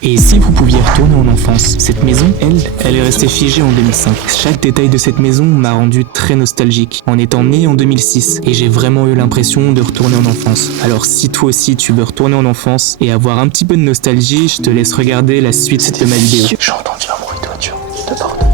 Et si vous pouviez retourner en enfance, cette maison, elle est restée figée en 2005. Chaque détail de cette maison m'a rendu très nostalgique, en étant né en 2006, et j'ai vraiment eu l'impression de retourner en enfance. Alors si toi aussi tu veux retourner en enfance et avoir un petit peu de nostalgie, je te laisse regarder la suite de ma vidéo. J'ai entendu un bruit de voiture, de porte.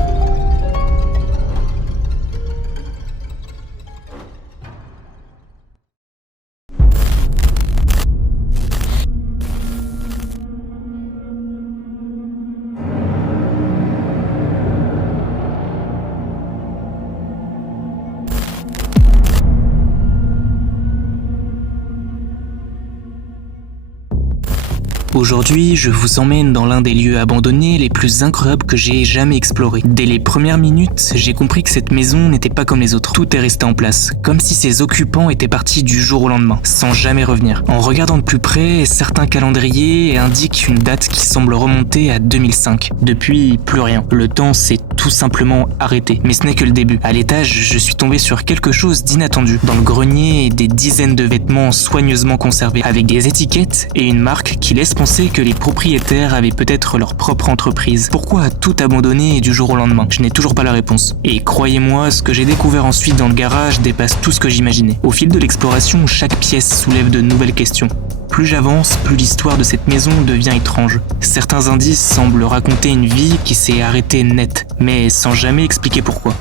Aujourd'hui, je vous emmène dans l'un des lieux abandonnés les plus incroyables que j'ai jamais explorés. Dès les premières minutes, j'ai compris que cette maison n'était pas comme les autres. Tout est resté en place, comme si ses occupants étaient partis du jour au lendemain, sans jamais revenir. En regardant de plus près, certains calendriers indiquent une date qui semble remonter à 2005. Depuis, plus rien. Le temps s'est tout simplement arrêté. Mais ce n'est que le début. À l'étage, je suis tombé sur quelque chose d'inattendu. Dans le grenier, des dizaines de vêtements soigneusement conservés, avec des étiquettes et une marque qui laisse penser que les propriétaires avaient peut-être leur propre entreprise. Pourquoi tout abandonner du jour au lendemain? Je n'ai toujours pas la réponse. Et croyez-moi, ce que j'ai découvert ensuite dans le garage dépasse tout ce que j'imaginais. Au fil de l'exploration, chaque pièce soulève de nouvelles questions. Plus j'avance, plus l'histoire de cette maison devient étrange. Certains indices semblent raconter une vie qui s'est arrêtée net, mais sans jamais expliquer pourquoi.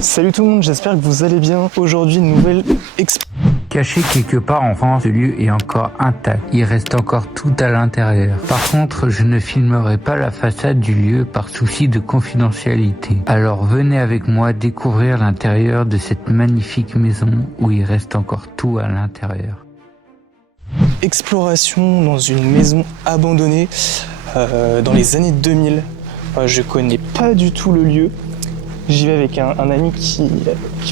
Salut tout le monde, j'espère que vous allez bien. Aujourd'hui, une nouvelle Caché quelque part en France, ce lieu est encore intact. Il reste encore tout à l'intérieur. Par contre, je ne filmerai pas la façade du lieu par souci de confidentialité. Alors venez avec moi découvrir l'intérieur de cette magnifique maison où il reste encore tout à l'intérieur. exploration dans une maison abandonnée dans les années 2000. Je connais pas du tout le lieu. J'y vais avec un ami qui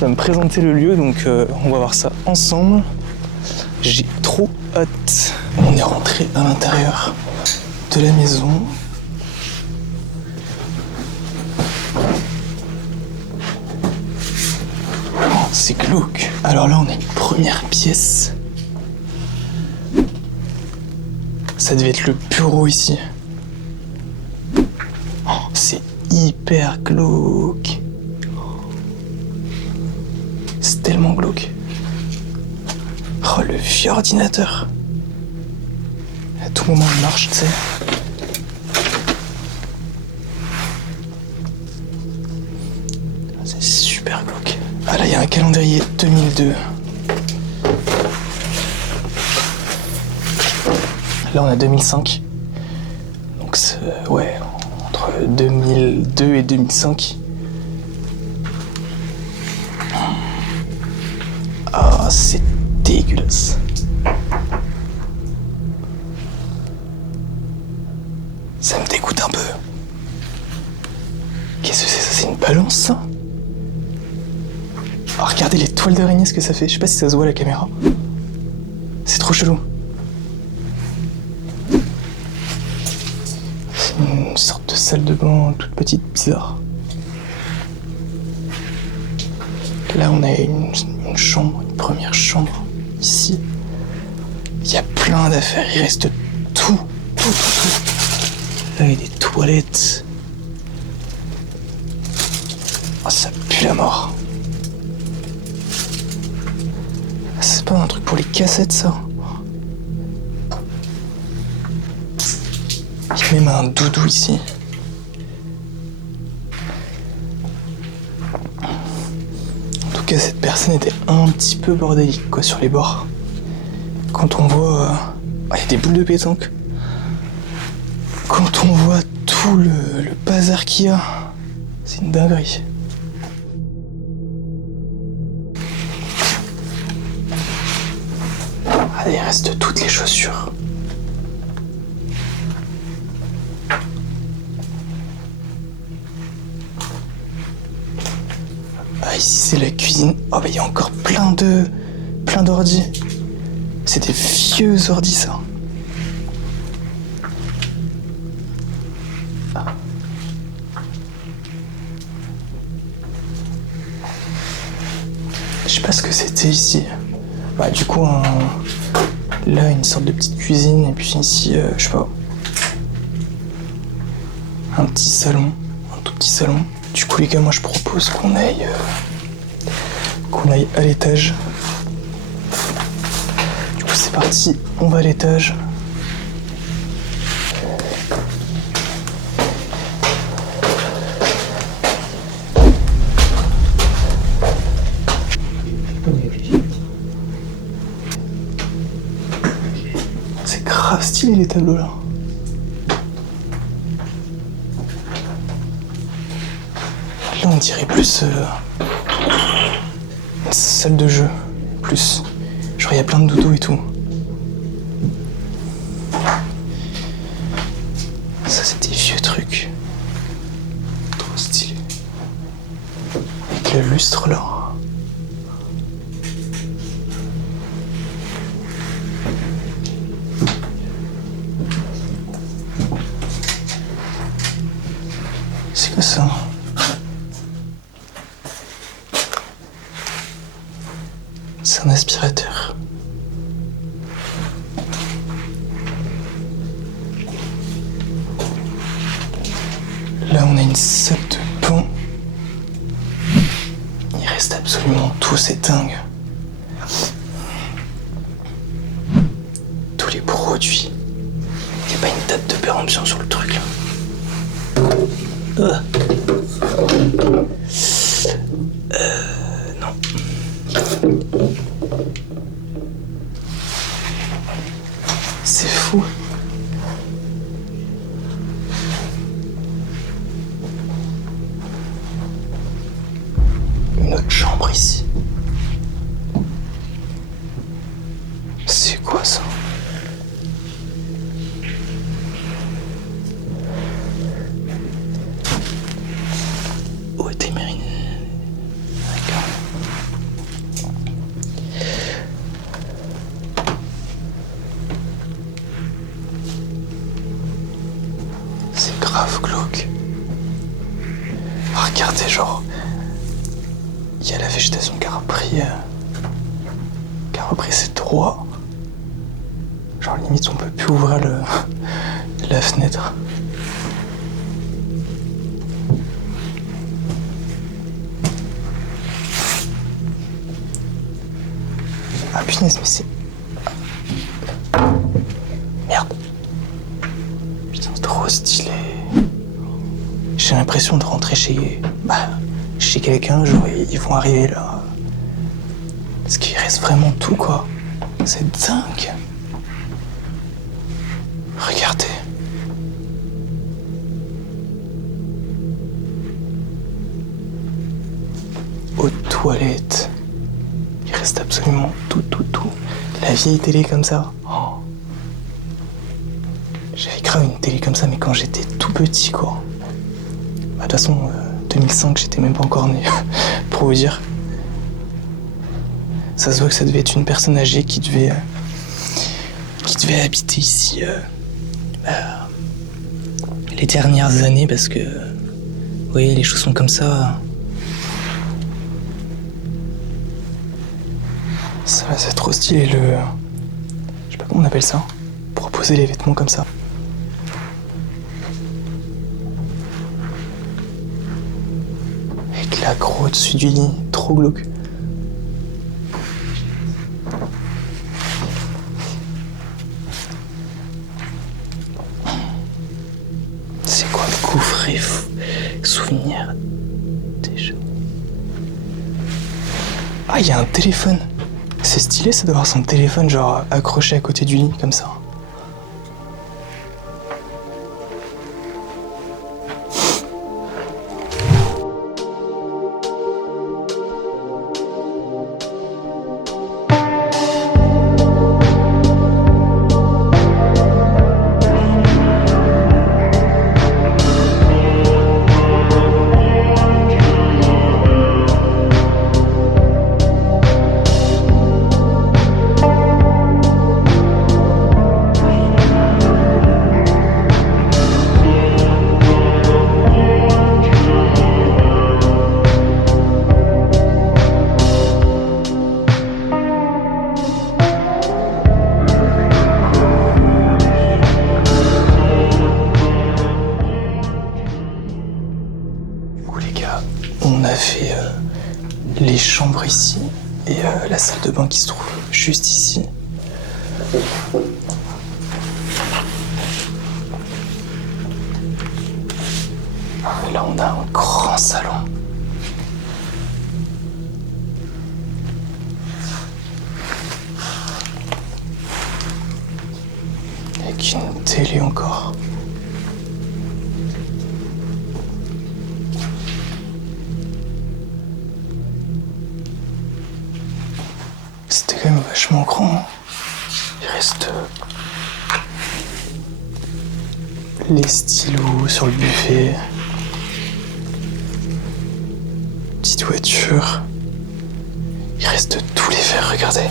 va me présenter le lieu, donc on va voir ça ensemble. J'ai trop hâte. On est rentré à l'intérieur de la maison. Oh, c'est glauque. Alors là, on a une première pièce. Ça devait être le bureau ici. Oh, c'est hyper glauque. C'est tellement glauque. Oh, le vieux ordinateur. À tout moment, il marche, tu sais. C'est super glauque. Ah là, il y a un calendrier 2002. Là, on a 2005. Donc, ouais, entre 2002 et 2005. Ah, c'est dégueulasse. Ça me dégoûte un peu. Qu'est-ce que c'est ça? C'est une balance, ça? Oh, regardez les toiles d'araignée, ce que ça fait. Je sais pas si ça se voit à la caméra. C'est trop chelou. C'est une sorte de salle de bain toute petite, bizarre. Là, on a une chambre, une première chambre, ici. Il y a plein d'affaires, il reste tout. Là, il y a des toilettes. Oh, ça pue la mort. C'est pas un truc pour les cassettes, ça? Il y a même un doudou ici. En tout cas, cette personne était un petit peu bordélique, quoi, sur les bords. Quand on voit... il y a des boules de pétanque. Quand on voit tout le bazar qu'il y a, c'est une dinguerie. Ah, il reste toutes les chaussures. Ah, ici c'est la cuisine. Oh bah il y a encore plein d'ordi. C'est des vieux ordi ça. Je sais pas ce que c'était ici. Bah du coup là une sorte de petite cuisine et puis ici je sais pas. Un petit salon, un tout petit salon. Du coup les gars moi je propose qu'on aille à l'étage. Du coup c'est parti, on va à l'étage. C'est grave stylé les tableaux là. Là on dirait plus une salle de jeu, plus. Genre il y a plein de doudous et tout. Ça c'est des vieux trucs. Trop stylé. Avec le lustre là. C'est quoi ça? C'est un aspirateur. Là, on a une salle de bain. Il reste absolument tout, c'est dingue. Tous les produits. Il n'y a pas une date de péremption sur le truc là. Non. C'est fou. Une autre chambre ici. C'est quoi ça? Oh, t'es mériné. D'accord. C'est grave glauque. Regardez, genre, il y a la végétation qui a repris ses droits. Genre limite on peut plus ouvrir la fenêtre. Ah punaise mais c'est... Merde. Putain c'est trop stylé. J'ai l'impression de rentrer chez quelqu'un, genre ils vont arriver là. Parce qu'il reste vraiment tout quoi. C'est dingue. Regardez. Aux toilettes. Il reste absolument tout. La vieille télé comme ça. Oh. J'avais grave une télé comme ça, mais quand j'étais tout petit, quoi. De toute façon, 2005, j'étais même pas encore né, pour vous dire. Ça se voit que ça devait être une personne âgée qui devait habiter ici les dernières années, parce que, vous voyez, les choses sont comme ça. Ça, c'est trop stylé, je sais pas comment on appelle ça, pour poser les vêtements comme ça. Avec l'aggro au-dessus du lit, trop glauque. C'est quoi le coffret souvenir déjà? Ah, il y a un téléphone. C'est stylé ça d'avoir son téléphone genre accroché à côté du lit comme ça. a fait les chambres ici et la salle de bain qui se trouve juste ici. Et là, on a un grand salon. Avec une télé encore. C'était quand même vachement grand. Hein. Il reste les stylos sur le buffet. Petite voiture. Il reste tous les verres, regardez.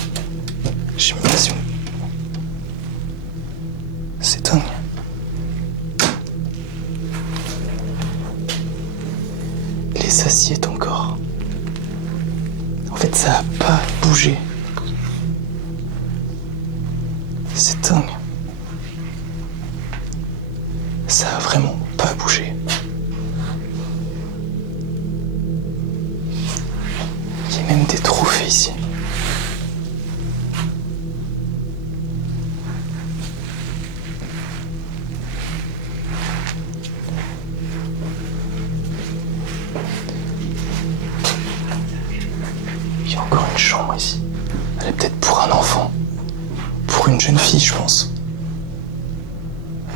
J'ai même pas si... C'est dingue. Les assiettes encore. En fait, ça a pas bougé. C'est dingue. Ça a vraiment pas bougé. Il y a même des trophées ici. Il y a encore une chambre ici. Elle est peut-être pour un enfant. Pour une jeune fille, je pense.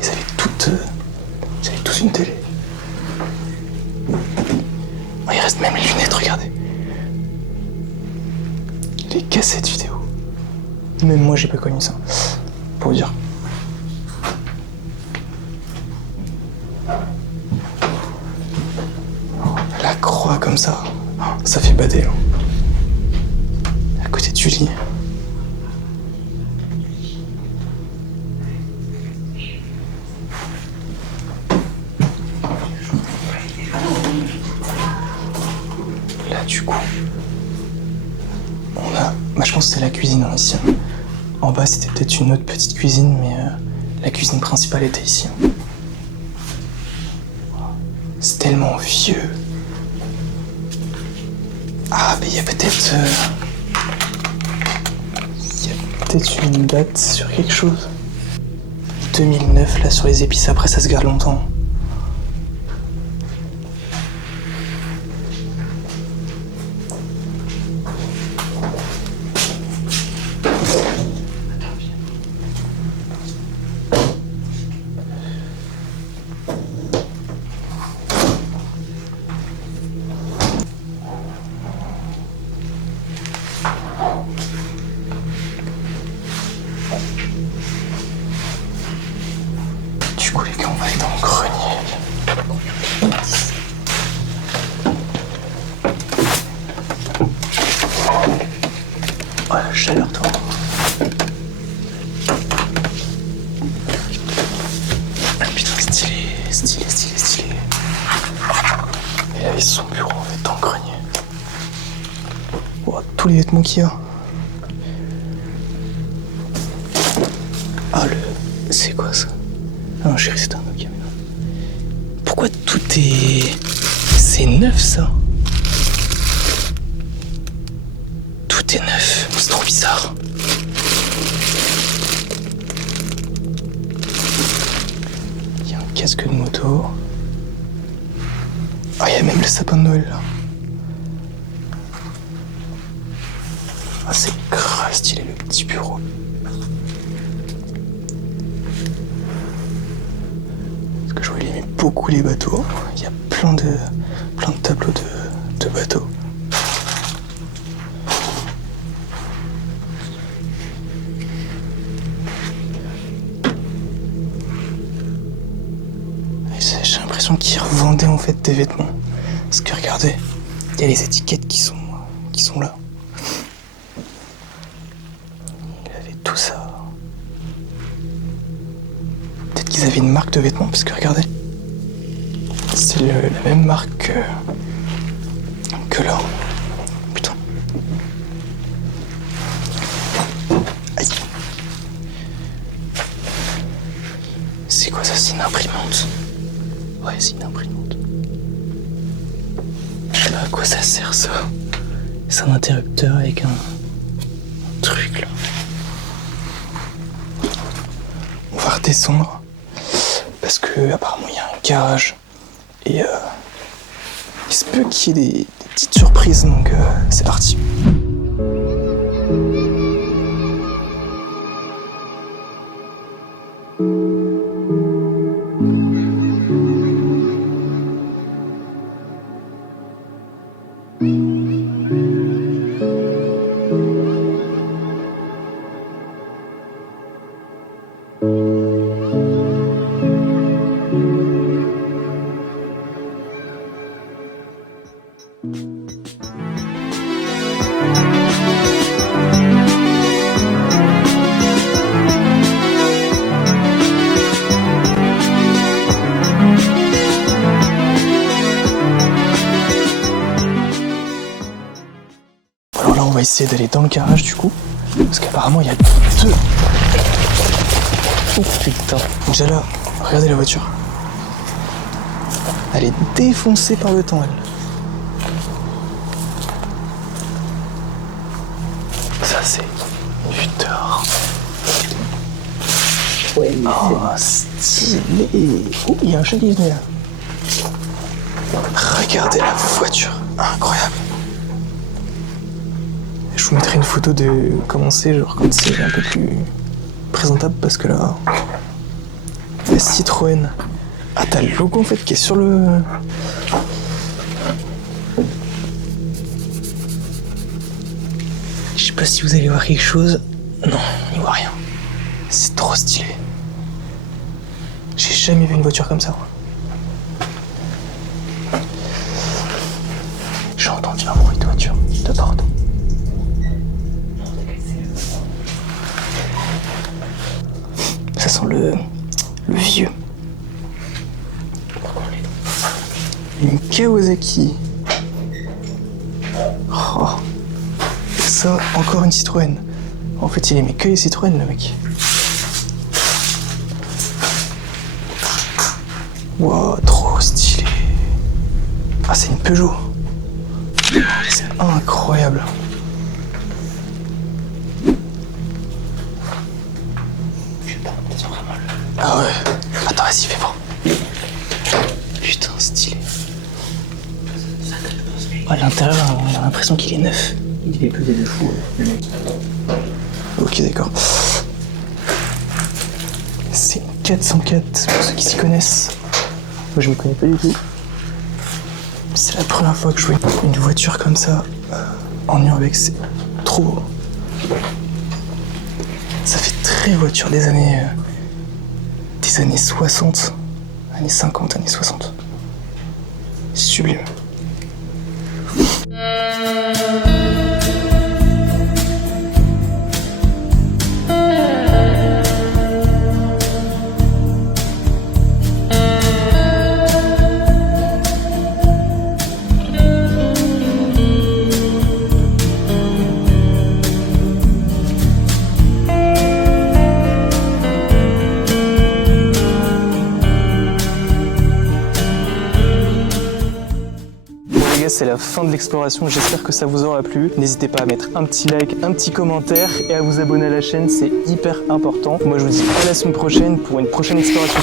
Ils avaient tous une télé. Oh, il reste même les lunettes, regardez. Les cassettes vidéo. Même moi, j'ai pas connu ça. Pour dire. La croix comme ça. Ça fait bader. Hein. À côté du lit. Là, du coup, on a... Bah, je pense que c'est la cuisine hein, ici. Hein. En bas, c'était peut-être une autre petite cuisine, mais la cuisine principale était ici. Hein. C'est tellement vieux. Ah, mais il y a peut-être... Il y a peut-être une date sur quelque chose. 2009, là, sur les épices. Après, ça se garde longtemps. Du coup, les gars, on va aller dans le grenier. Oh, la chaleur, toi. Ah, putain, stylé. Il avait son bureau, en fait, dans le grenier. Oh, tous les vêtements qu'il y a. Ah, c'est quoi, ça? Ah non, chérie, c'est un autre caméra. Pourquoi tout est... C'est neuf, ça? Tout est neuf. C'est trop bizarre. Il y a un casque de moto. Ah, il y a même le sapin de Noël, là. Ah, c'est grave stylé, le petit bureau. Je vois, il aimait beaucoup les bateaux. Il y a plein de tableaux de bateaux. J'ai l'impression qu'ils revendaient en fait des vêtements. Parce que regardez, il y a les étiquettes qui sont là. Il avait tout ça. Peut-être qu'ils avaient une marque de vêtements, parce que regardez, c'est la même marque que là. Putain. Aïe. C'est quoi ça? C'est une imprimante. Ouais, c'est une imprimante. sais pas à quoi ça sert ça. C'est un interrupteur avec un truc là. On va redescendre parce que apparemment il y a un garage et il se peut qu'il y ait des petites surprises, donc c'est parti. Alors là on va essayer d'aller dans le garage du coup, parce qu'apparemment il y a deux... Oh putain, déjà là, regardez la voiture. Elle est défoncée par le temps elle. Ça c'est du tort. Ouais, mais oh stylé. Oh, il y a un chat qui vient là. Regardez la voiture, incroyable. Je vous mettrai une photo de comment c'est, genre quand c'est un peu plus présentable, parce que là, la Citroën. Ah, t'as le logo en fait qui est sur le... Je sais pas si vous allez voir quelque chose. Non, on n'y voit rien. C'est trop stylé. J'ai jamais vu une voiture comme ça. J'ai entendu un bruit de voiture de partout. Ça sent le vieux. Une Kawasaki. Oh. Et ça, encore une Citroën. En fait, il aimait que les Citroën, le mec. Wow, trop stylé. Ah, c'est une Peugeot. C'est incroyable. Ah ouais. Attends, vas-y, fais voir. Putain, stylé. À l'intérieur, on a l'impression qu'il est neuf. il est pesé de fou, le mec. Ok, d'accord. C'est une 404, pour ceux qui s'y connaissent. Moi, je me connais pas du tout. C'est la première fois que je vois une voiture comme ça en urbex. C'est trop beau. Ça fait très voiture des années 60, années 50, années 60. Sublime. C'est la fin de l'exploration, j'espère que ça vous aura plu. N'hésitez pas à mettre un petit like, un petit commentaire et à vous abonner à la chaîne, c'est hyper important. Moi je vous dis à la semaine prochaine pour une prochaine exploration.